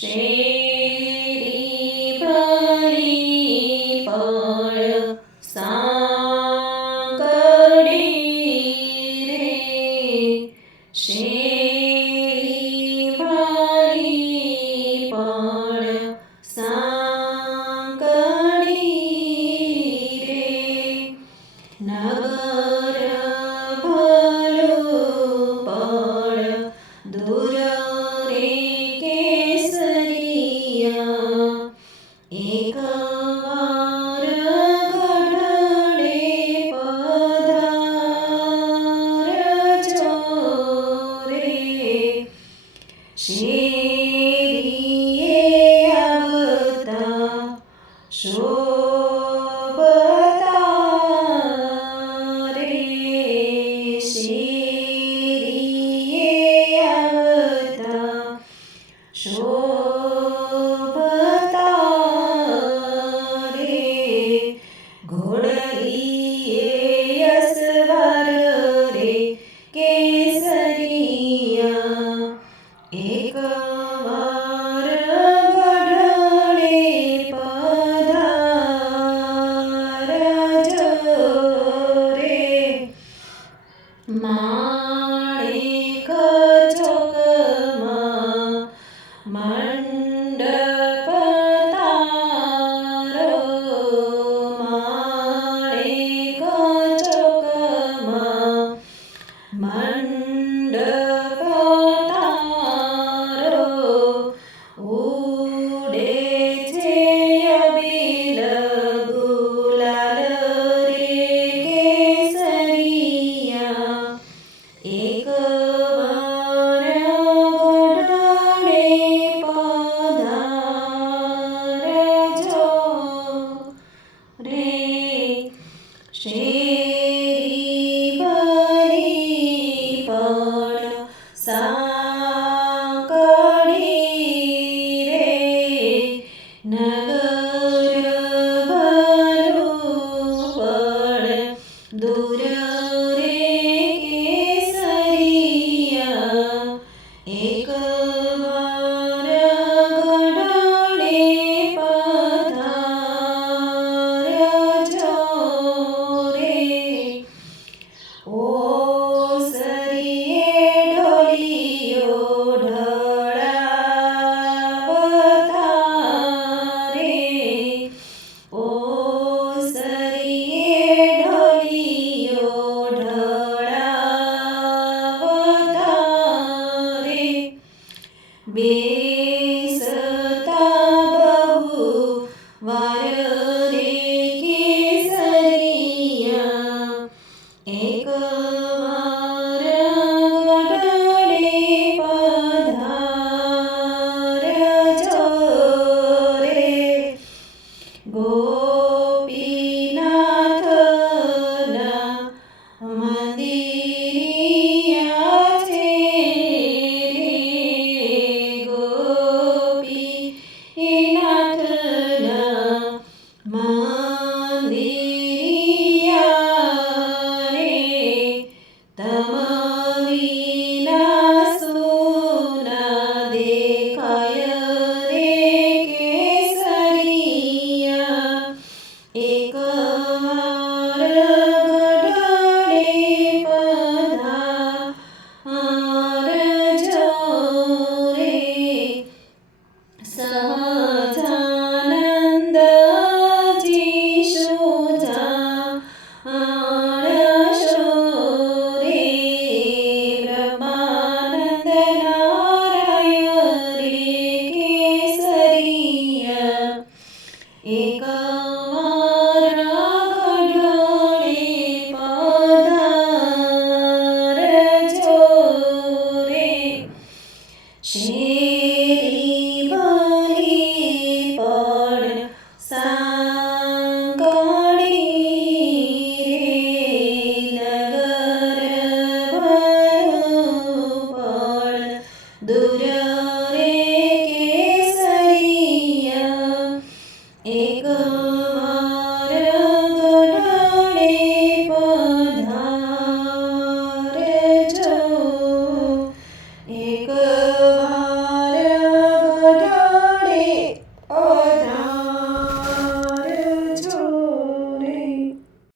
શેરી ભલી ફળ સાંકળી રે, શેરી ભલી ફળ સાંકળી રે, નગર ભલું પળ દૂર રે કેસરિયા, એક વાર ગઢડે પધારજો રે, શેરીએ આવતા શોભતા રે, શેરીએ આવતા શોભતા રે, ઘોડલીએ અસવાર રે કેસરિયા, એક વાર ગઢડે પધારજો રે, માણેક ચોકમાં મંડપ તારો, માણેક ચોકમાં મંડપ તારો, ઉડે છે અબીલ ગુલાલ રે કેસરિયા, એક વાર ગઢડે પધારજો રે, શેરી ભલી ફળ સાંકળી રે, નગર ભલું પળ દૂર રે કેસરિયા, એક વાર ગઢડે પધારજો રે, ઓસરીએ ઢોલિયો ઢળાવતા રે, ઓસરીએ ઢોલિયો ઢળાવતા રે, બેસતા બહુ વાર રે કેસરિયા, એક વાર ગઢડે પધારજો રે, ગોપીનાથના મંદિરિયા છે રે, ગોપીનાથના મંદિરિયા રે, તમ વિના સુના દેખાય રે કેસરિયા, એક વાર ગઢડે પધારજો રે, સહજાનંદજી સુજાણશો રે, બ્રહ્માનંદ નારાયણ રે કેસરિયા, એક વાર ગઢડે પધારજો રે, શેરી ભલી ફળ સાંકળી રે, નગર ભલું પળ દૂર રે કેસરિયા, એક વાર ગઢડે પધારજો, એક વાર ગઢડે જાણ